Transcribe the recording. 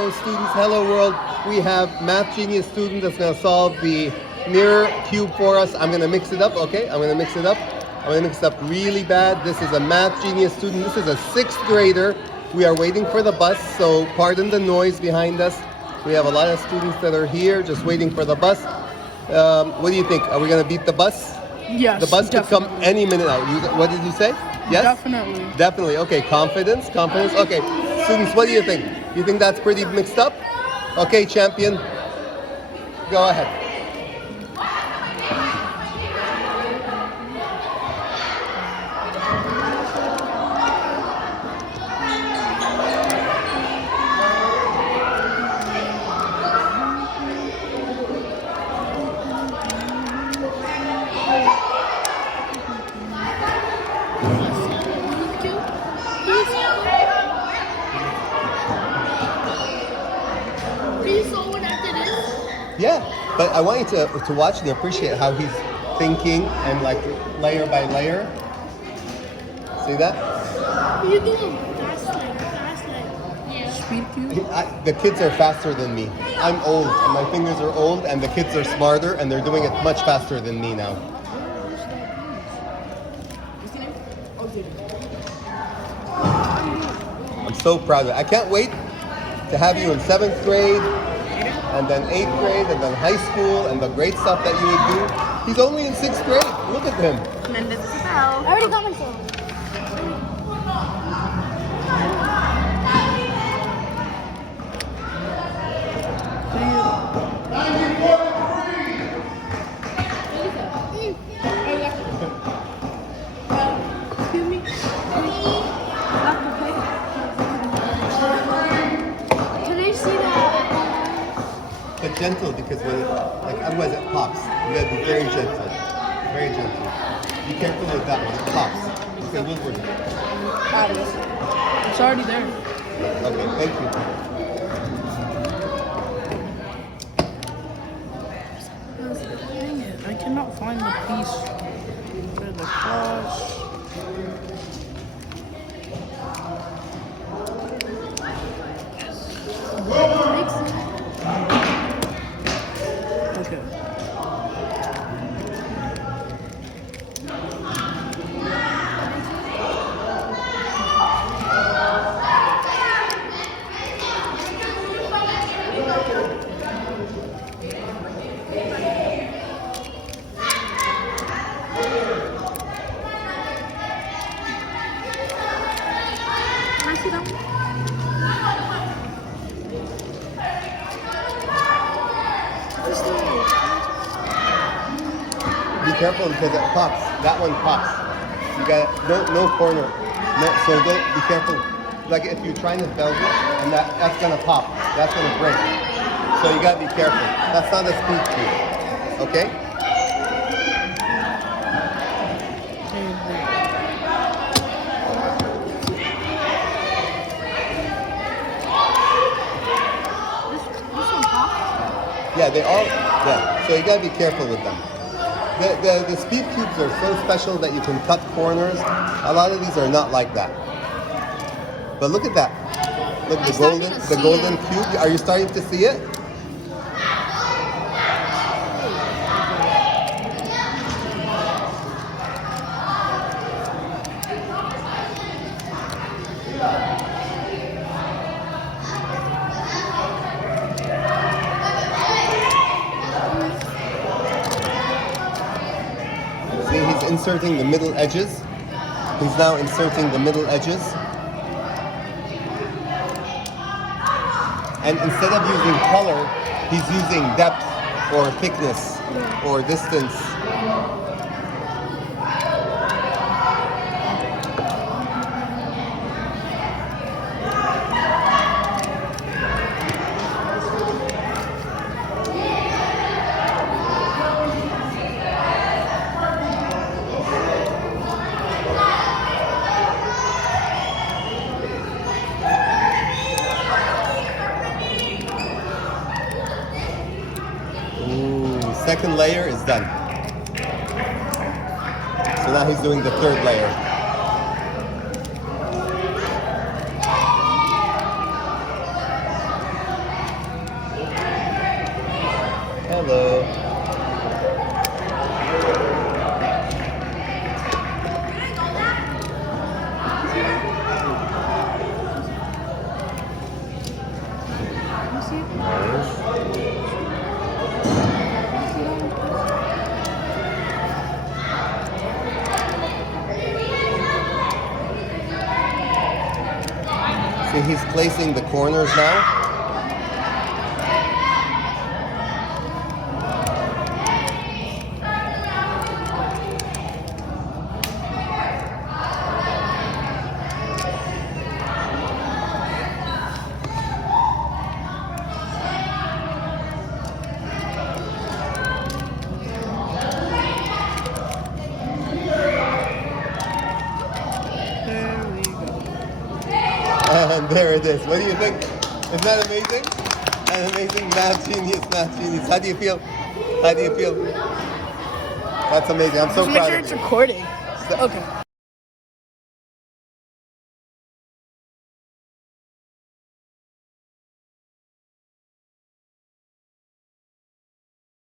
Hello students, hello world. We have Math Genius student that's going to solve the mirror cube for us. I'm going to mix it up, okay? I'm going to mix it up. I'm going to mix it up really bad. This is a Math Genius student. This is a 6th grader. We are waiting for the bus, so pardon the noise behind us. We have a lot of students that are here just waiting for the bus. What do you think? Are we going to beat the bus? Yes, the bus definitely. could come any minute now. What did you say? Yes? Definitely. Definitely. Okay, confidence. Okay, students, what do you think? You think that's pretty mixed up? Okay, champion. Go ahead. Yeah, but I want you to watch and appreciate how he's thinking and like layer by layer. See that? You do fast like. Yeah. Speed cube. The kids are faster than me. I'm old and my fingers are old and the kids are smarter and they're doing it much faster than me now. I'm so proud of it. I can't wait to have you in 7th grade and then 8th grade and then high school and the great stuff that you would do. He's only in 6th grade. Look at him. I already got myself. Excuse me. Can I see that? But gentle because when otherwise it pops. You gotta be very gentle. Very gentle. Be careful with that one. It pops. Okay, we'll work it. It's already there. Okay, thank you. Dang it! I cannot find the piece for the cross. Okay. Can I see that one? Be careful because it pops. That one pops. You got no corner. No, so don't be careful. Like if you're trying to belt it, and that's gonna pop. That's gonna break. So you gotta be careful. That's not a speed cube. Okay? This one popped? Yeah, they all. Yeah. So you gotta be careful with them. The speed cubes are so special that you can cut corners. A lot of these are not like that. But look at that. Look, I'm the starting golden, to the see golden it. cube. Are you starting to see it? See, he's inserting the middle edges. He's now inserting the middle edges. And instead of using color, he's using depth or thickness or distance. Second layer is done. So now he's doing the third layer. see? See, he's placing the corners now. There we go. And there it is. What do you think? Isn't that amazing? An amazing math genius, math genius. How do you feel? How do you feel? That's amazing. I'm so Just make proud sure of it's you. recording. So- Okay.